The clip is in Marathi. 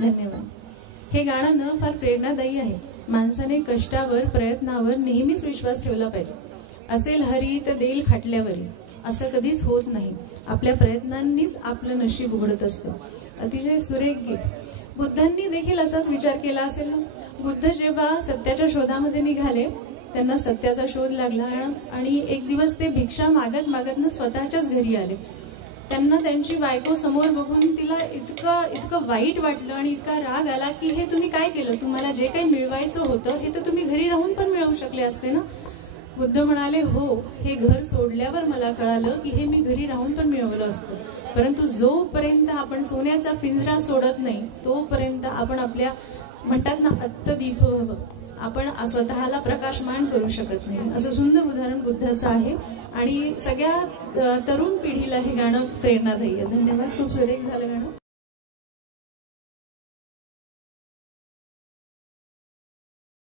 धन्यवाद. हे गाणं न फार प्रेरणादायी आहे. माणसाने कष्टावर प्रयत्नावर नेहमीच विश्वास ठेवला पाहिजे. असेल हरी तर देईल खाटल्यावरी असं कधीच होत नाही. आपल्या प्रयत्नांनीच आपलं नशीब उघडत असतं. अतिशय सुरेख गीत. बुद्धांनी देखील असाच विचार केला असेल ना. बुद्ध जेव्हा सत्याच्या शोधामध्ये निघाले त्यांना सत्याचा शोध लागला आणि एक दिवस ते भिक्षा मागत मागत स्वतःच्याच घरी आले. त्यांना त्यांची बायको समोर बघून तिला इतकं वाईट वाटलं आणि इतका राग आला की हे तुम्ही काय केलं. तुम्हाला जे काही मिळवायचं होतं हे तर तुम्ही घरी राहून पण मिळवू शकले असते ना. बुद्ध म्हणाले, हो, हे घर सोडल्यावर मला कळालं की हे मी घरी राहून पण मिळवलं असतं. परंतु जोपर्यंत आपण सोन्याचा पिंजरा सोडत नाही तोपर्यंत आपण आपल्या म्हणतात ना अत्तदीप व्हावं, आपण स्वतःला प्रकाशमान करू शकत नाही. असं सुंदर उदाहरण बुद्धाचं आहे आणि सगळ्या तरुण पिढीला हे गाणं प्रेरणादायी आहे. धन्यवाद. खूप सुरेख झालं गाणं.